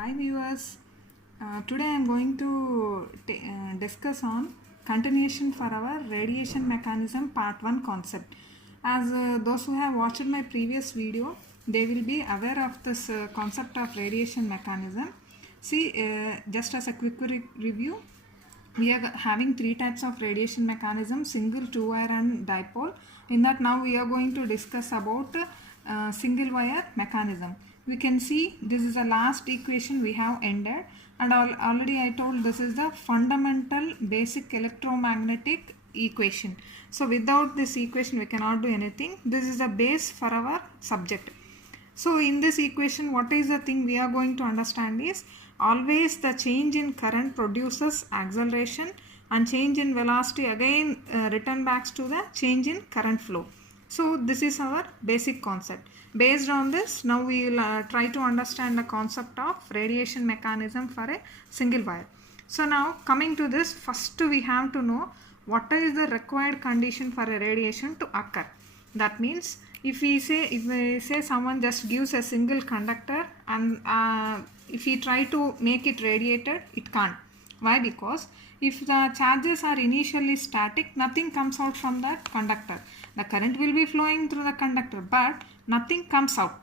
Hi viewers, today I am going to discuss on continuation for our radiation mechanism part 1 concept. As those who have watched my previous video, they will be aware of this concept of radiation mechanism. See, just as a quick review, we are having three types of radiation mechanism: single, two wire and dipole. In that, now we are going to discuss about single wire mechanism. We can see this is the last equation we have ended, and already I told this is the fundamental basic electromagnetic equation. So without this equation we cannot do anything. This is the base for our subject. So in this equation, what is the thing we are going to understand is always the change in current produces acceleration, and change in velocity again return back to the change in current flow. So this is our basic concept. Based on this, now we will try to understand the concept of radiation mechanism for a single wire. So now coming to this, first we have to know what is the required condition for a radiation to occur. That means if we say someone just gives a single conductor and if we try to make it radiated, it can't. Why? Because if the charges are initially static, nothing comes out from that conductor. The current will be flowing through the conductor, but nothing comes out.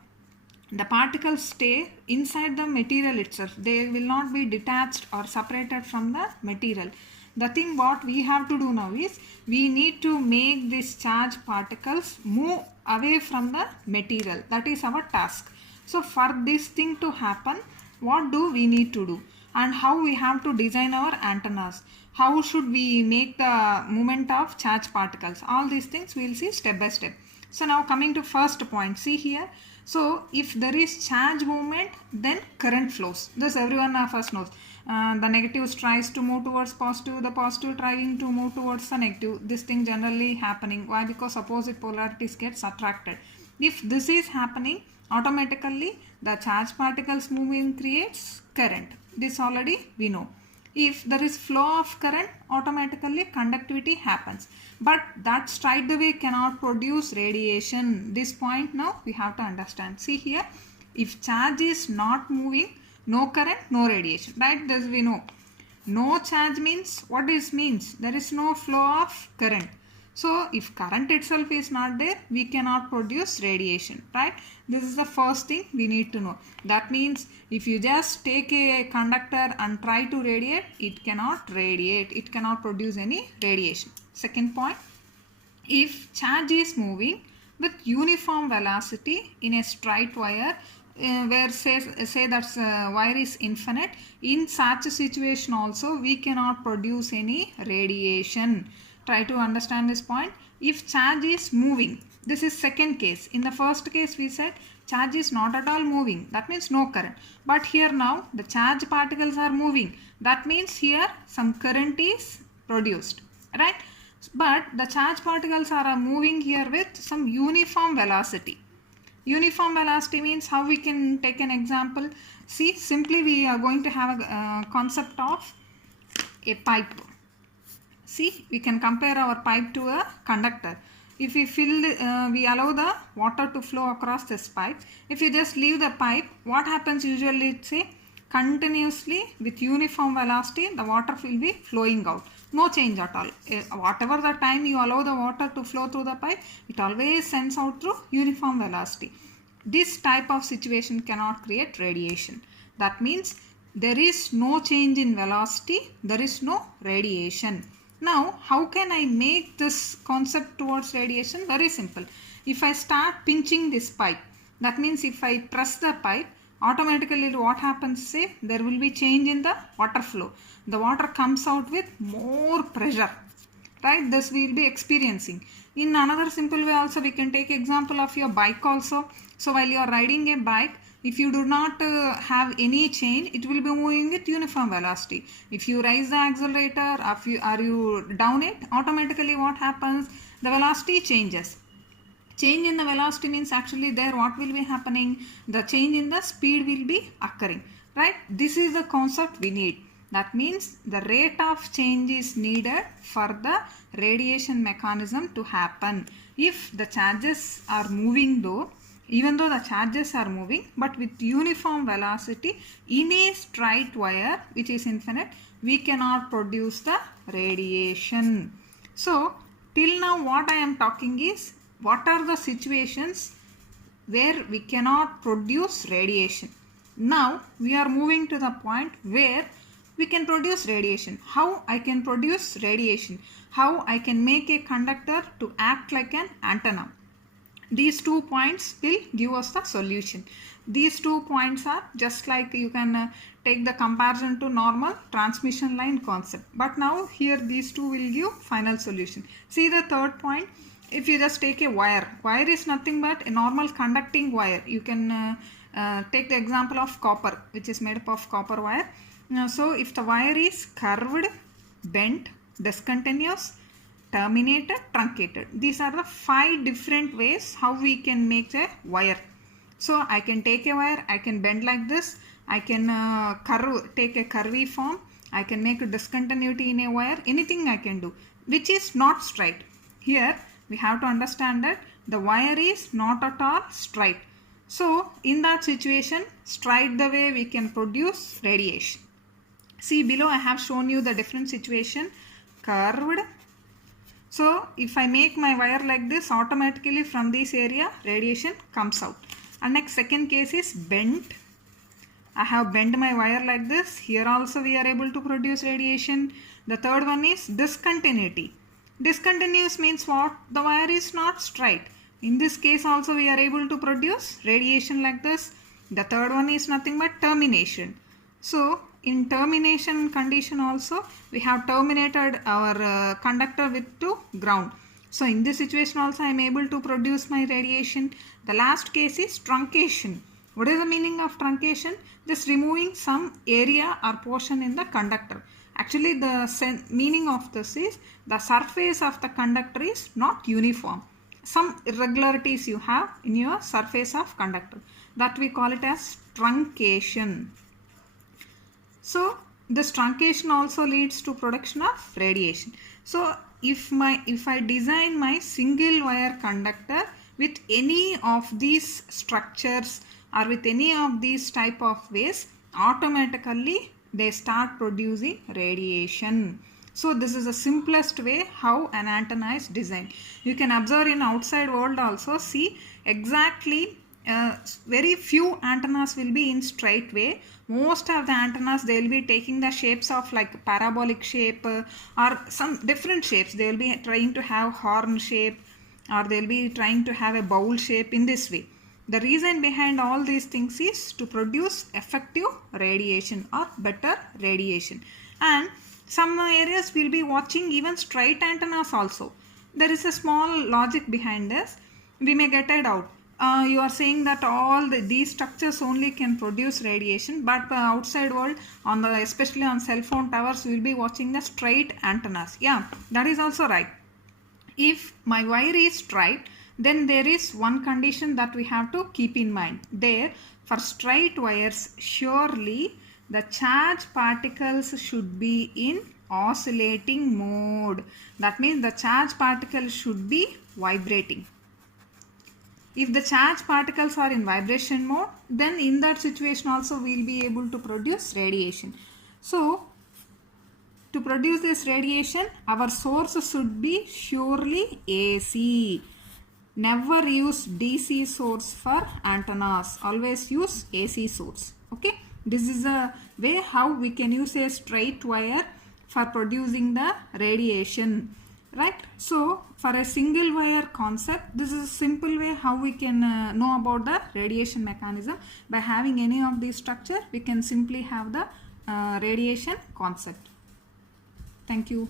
The particles stay inside the material itself. They will not be detached or separated from the material. The thing what we have to do now is we need to make these charge particles move away from the material. That is our task. So for this thing to happen, what do we need to do? And how we have to design our antennas? How should we make the movement of charge particles? All these things we will see step by step. So now coming to first point, see here. So if there is charge movement, then current flows. This everyone of us knows. The negative tries to move towards positive, the positive trying to move towards the negative. This thing generally happening. Why? Because opposite polarities gets attracted. If this is happening, automatically the charge particles moving creates current. This already we know. If there is flow of current, automatically conductivity happens. But that straight away cannot produce radiation. This point now we have to understand. See here, if charge is not moving, no current, no radiation. Right? This we know. No charge means, what this means? There is no flow of current. So if current itself is not there, we cannot produce radiation, right? This is the first thing we need to know. That means if you just take a conductor and try to radiate, it cannot radiate. It cannot produce any radiation. Second point, if charge is moving with uniform velocity in a straight wire, where say that wire is infinite, in such a situation also we cannot produce any radiation. Try to understand this point. If charge is moving, this is second case. In the first case we said charge is not at all moving, that means no current. But here now the charge particles are moving, that means here some current is produced, right? But the charge particles are moving here with some uniform velocity. Uniform velocity means, how we can take an example. See, simply we are going to have a concept of a pipe. See, we can compare our pipe to a conductor. If we we allow the water to flow across this pipe. If you just leave the pipe, what happens usually? Say continuously with uniform velocity, the water will be flowing out. No change at all. Whatever the time you allow the water to flow through the pipe, it always sends out through uniform velocity. This type of situation cannot create radiation. That means there is no change in velocity, there is no radiation. Now, how can I make this concept towards radiation? Very simple. If I start pinching this pipe, that means if I press the pipe, automatically what happens? Say there will be change in the water flow. The water comes out with more pressure, right? This we will be experiencing. In another simple way also, we can take example of your bike also. So while you are riding a bike, if you do not have any change, it will be moving with uniform velocity. If you raise the accelerator, or you down it, automatically what happens? The velocity changes. Change in the velocity means actually there what will be happening? The change in the speed will be occurring, right? This is the concept we need. That means the rate of change is needed for the radiation mechanism to happen. If the charges are moving though, even though the charges are moving, but with uniform velocity in a straight wire which is infinite, we cannot produce the radiation. So till now what I am talking is what are the situations where we cannot produce radiation. Now we are moving to the point where we can produce radiation. How I can produce radiation? How I can make a conductor to act like an antenna? These 2 points will give us the solution. These 2 points are just like you can take the comparison to normal transmission line concept. But now here these two will give final solution. See the third point. If you just take a wire, wire is nothing but a normal conducting wire. You can take the example of copper, which is made up of copper wire. So if the wire is curved, bent, discontinuous, terminated, truncated, these are the 5 different ways how we can make a wire. So I can take a wire, I can bend like this, I can take a curvy form, I can make a discontinuity in a wire, anything I can do which is not straight. Here we have to understand that the wire is not at all straight. So in that situation, straight the way we can produce radiation. See below I have shown you the different situation. Curved. So if I make my wire like this, automatically from this area radiation comes out. And next second case is bent. I have bent my wire like this. Here also we are able to produce radiation. The third one is discontinuity. Discontinuous means what? The wire is not straight. In this case also we are able to produce radiation like this. The third one is nothing but termination. So in termination condition also we have terminated our conductor with to ground. So in this situation also I am able to produce my radiation. The last case is truncation. What is the meaning of truncation? Just removing some area or portion in the conductor. Actually the meaning of this is the surface of the conductor is not uniform. Some irregularities you have in your surface of conductor. That we call it as truncation. So this truncation also leads to production of radiation. So if I design my single wire conductor with any of these structures or with any of these type of ways, automatically they start producing radiation. So this is the simplest way how an antenna is designed. You can observe in outside world also, see exactly very few antennas will be in straight way. Most of the antennas they will be taking the shapes of like parabolic shape or some different shapes. They will be trying to have horn shape or they will be trying to have a bowl shape in this way. The reason behind all these things is to produce effective radiation or better radiation. And some areas will be watching even straight antennas also. There is a small logic behind this. We may get a doubt. You are saying that all these structures only can produce radiation, but outside world, especially on cell phone towers, we will be watching the straight antennas. Yeah, that is also right. If my wire is straight, then there is one condition that we have to keep in mind. There, for straight wires, surely the charge particles should be in oscillating mode. That means the charge particles should be vibrating. If the charge particles are in vibration mode, then in that situation also we will be able to produce radiation. So to produce this radiation, our source should be surely AC. Never use DC source for antennas. Always use AC source. Okay. This is a way how we can use a straight wire for producing the radiation. Right. So for a single wire concept, this is a simple way how we can know about the radiation mechanism. By having any of these structure, we can simply have the radiation concept. Thank you.